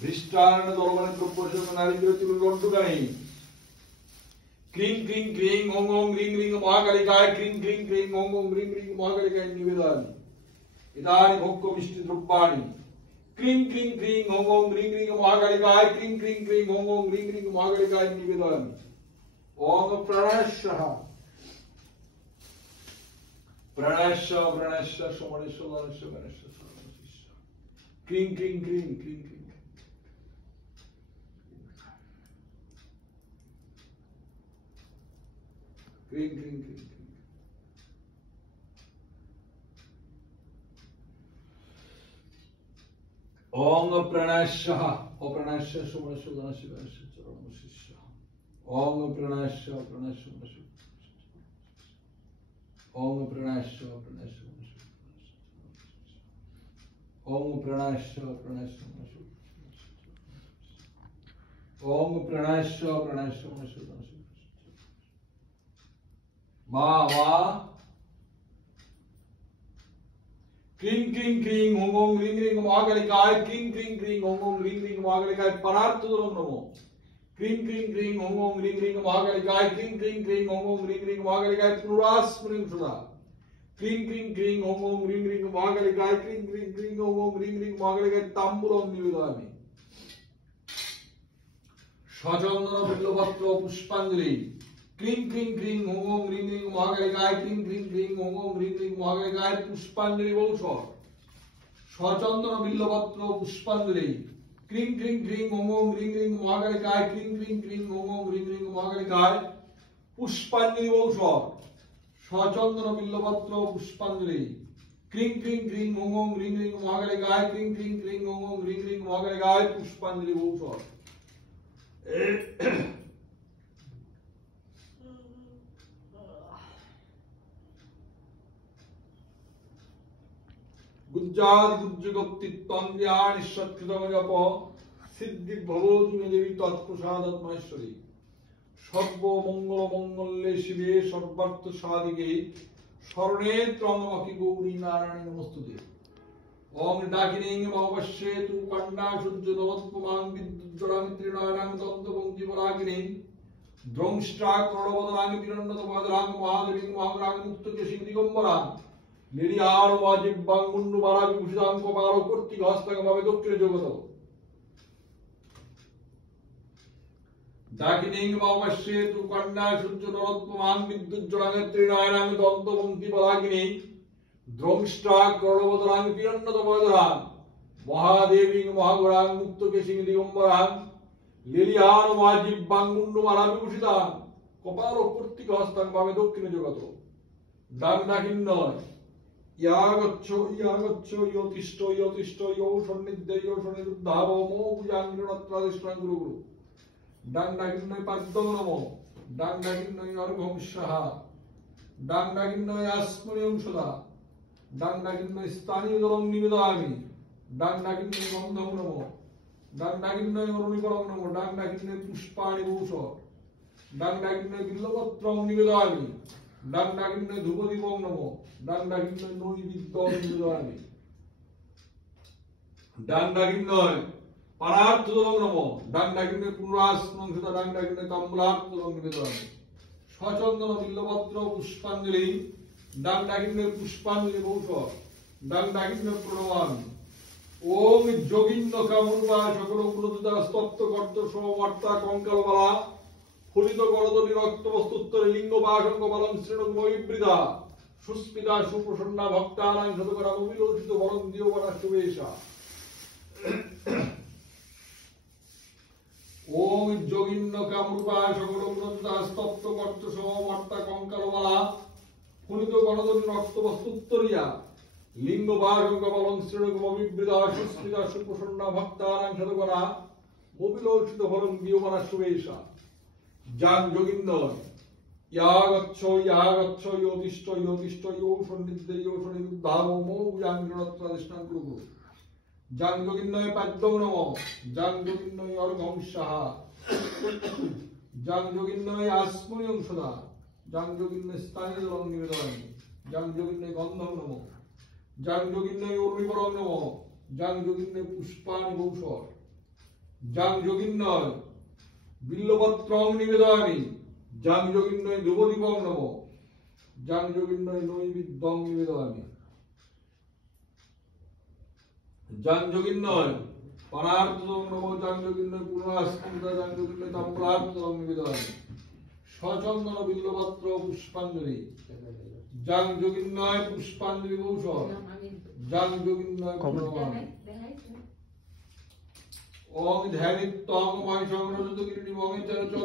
ভৃষ্টান দলমানে প্রপোষণ নারী বিরতি লন্ডুগানি ক্রিং ক্রিং ক্রিং ওং ওং রিং রিং মহাকালিকায় ক্রিং ক্রিং ক্রিং ওং ওং রিং রিং মহাকালিকায় নিবেদন ইদানি ভোগ্য মিষ্টি দ্রব্যাণি ক্রিং ক্রিং ক্রিং ওং ওং রিং রিং মহাকালিকায় ক্রিং ক্রিং ক্রিং ওং ওং রিং রিং মহাকালিকায় নিবেদন ওং প্রাণায়াঃ প্রাণায়াঃ প্রাণায়াঃ সমরেশ্বর গণেশ্বর ক্রিং ক্রিং ক্রিং ক্রিং ক্রিং ক্রিং ক্রিং ক্রিং ওং প্রাণায়াঃ অপ্রাণায়াঃ সমরেশ্বর গণেশ্বর চরণশিষ্য ওং প্রাণায়াঃ প্রাণায়াঃ ওং প্রাণায়াঃ প্রাণায়াঃ ओम प्रणयश्च प्रणयश्च ओम प्रणयश्च प्रणयश्च मा मा क्रीं क्रीं क्रीं ओम ओम ह्रीं ह्रीं महाकालिकाय क्रीं क्रीं क्रीं ओम ओम ह्रीं ह्रीं महाकालिकाय परार्थदुरं नमो क्रीं क्रीं क्रीं ओम ओम ह्रीं ह्रीं महाकालिकाय क्रीं क्रीं क्रीं ओम ओम ह्रीं ह्रीं महाकालिकाय पुनरास्मरणं सदा क्रीं क्रीं क्रीं ओम ओम ह्रीं ह्रीं महाकालिकाय क्रीं क्रीं क्रीं ओम ओम ह्रीं ह्रीं महाकालिकाय ताम्बूलं निवेदयामि सचन्दन बिल्वपत्र पुष्पाञ्जलि क्रीं क्रीं क्रीं ओम ओम ह्रीं ह्रीं महाकालिकाय क्रीं क्रीं क्रीं ओम ओम ह्रीं ह्रीं महाकालिकाय पुष्पाञ्जलि औषध सचन्दन बिल्वपत्र पुष्पाञ्जलि क्रीं क्रीं क्रीं ओम ओम ह्रीं ह्रीं महाकालिकाय क्रीं क्रीं क्रीं ओम ओम ह्रीं ह्रीं महाकालिकाय पुष्पाञ्जलि औषध सचन्दन बिल्वपत्र पुष्पाञ्जलि क्रीं क्रीं क्रीं ओम ओम ह्रीं ह्रीं महाकालिकाय क्रीं क्रीं क्रीं ओम ओम ह्रीं ह्रीं महाकालिकाय पुष्पाञ्जलि औषध गुज्जादि गुज्जगोक्तित्वन्यानि सत्कृतमजप सिद्धि भवतु मे देवी तत्प्रसादात् महेश्वरी सर्व मंगल मंगल्ये शिवे सर्वार्थ साधिके शरणे त्र्यम्बके गौरी नारायणी नमोस्तुते ओम डाकिनीं मवश्येतु कन्या शुद्धनवत्पमां विद्युज्जलां त्रिनयनां दन्तपङ्क्ति परागिनीं द्रंष्ट्रा करणवदनां विरण्डतवदनां महादेवीं महाग्रां मुक्तकेशीं दिगम्बरां निरियार वाजिब्बां मुण्डुमाला विभूषितां कपालो कर्तिकहस्तां भावे दक्षिणे जगतो डाकिनीं मवश्येतु कन्या शुद्धनवत्पमां विद्युज्जलां त्रिनयनां दन्तपङ्क्ति परागिनीं द्रंष्ट्रा करणवदनां विरण्डतवदनां महादेवीं महाग्रां मुक्तकेशीं दिगम्बरां लीलियार वाजिब्बां मुण्डुमाला विभूषितां कपालो कर्तिकहस्तां भावे दक्षिणे जगतो डाक डाकिन्नय यागच्छो योतिष्ठो यो सन्निधेयो सन्निरुद्धावो मो भुजाङ्गिरत्रादिष्टां गुरु गुरु डाक डाकिन्नय पाद्यं नमो डाक डाकिन्नय अर्घंशः डाक डाकिन्नय आस्मनियं सदा डाक डाकिन्नय स्थानीय जलं निवेदयामि डाक डाकिन्नय गन्धं नमो डाक डाकिन्नय अरुणिकरं नमो डाक डाकिन्नय पुष्पाणि बहुशः डाक डाकिन्नय बिल्वपत्रं निवेदयामि डाक डाकिन्नय धूपदीपं नमो डाक डाकिन्नय नैवेद्यं निवेदयामि डाक डाकिन्नय परार्थदलं नमो डाक डाकिन्नय पुनरास्मरणं सदा डाक डाकिन्नय ताम्बूलार्थदलं निवेदयामि सचन्दन बिल्वपत्र पुष्पाञ्जलि डाक डाकिन्नय पुष्पाञ्जलि बहुशः डाक डाकिन्नय प्रणमामि ओम जोगिन्द कामरूपा सकल गुरुदुता स्तत्वकर्त समवर्ता कंकालबाला फलित गणदली रक्तवस्तुत्तर लिंग बाशंग बलं श्रेणुक मयिवृदा सुस्मिता सुप्रसन्ना भक्तानां शतकरा विलोचित बलं दियोवना शुभेशा ओम जोगिन्द कामरूपा सकल गुरुदुता स्तत्वकर्त समवर्ता कंकालबाला फलित गणदली रक्तवस्तुत्तरिया लिंग बाशंग बलं श्रेणुक मयिवृदा सुस्मिता सुप्रसन्ना भक्तानां शतकरा विलोचित बलं दियोवना शुभेशा जान जोगिन्नय यागच्छो योतिष्ठो यो सन्निधेयो सन्निरुद्धावो मो भुजाङ्गिरत्रादिष्टां गुरु गुरु जान जोगिन्नय पाद्यं नमो जान जोगिन्नय अर्घंशः जान जोगिन्नय आस्मनियं सदा जान जोगिन्नय स्थानीय जलं निवेदयामि जान जोगिन्नय गन्धं नमो जान जोगिन्नय उर्मिकरं नमो যাং যোগিন্নয় পুষ্পাণি ভূষর যাং যোগিন্নয় বিল্লপত্রং নিবেদয়ামি যাং যোগিন্নয় ধ্রুবদীপং নমঃ যাং যোগিন্নয় নৈবেদ্যং নিবেদয়ামি যাং যোগিন্নয় পানার্থং নমঃ যাং যোগিন্নয় পুনরাস্মৃতা যাং যোগিন্নয় তাম্বূলার্থং নিবেদয়ামি সচন্দন বিল্লপত্র পুষ্পাঞ্জলি যাং যোগিন্নয় পুষ্পাঞ্জলি ভূষর যাং যোগিন্নয় প্রণমামি ওং ধ্যানিত্যং ময় সংরজত কিরণি মমে চন্দ্র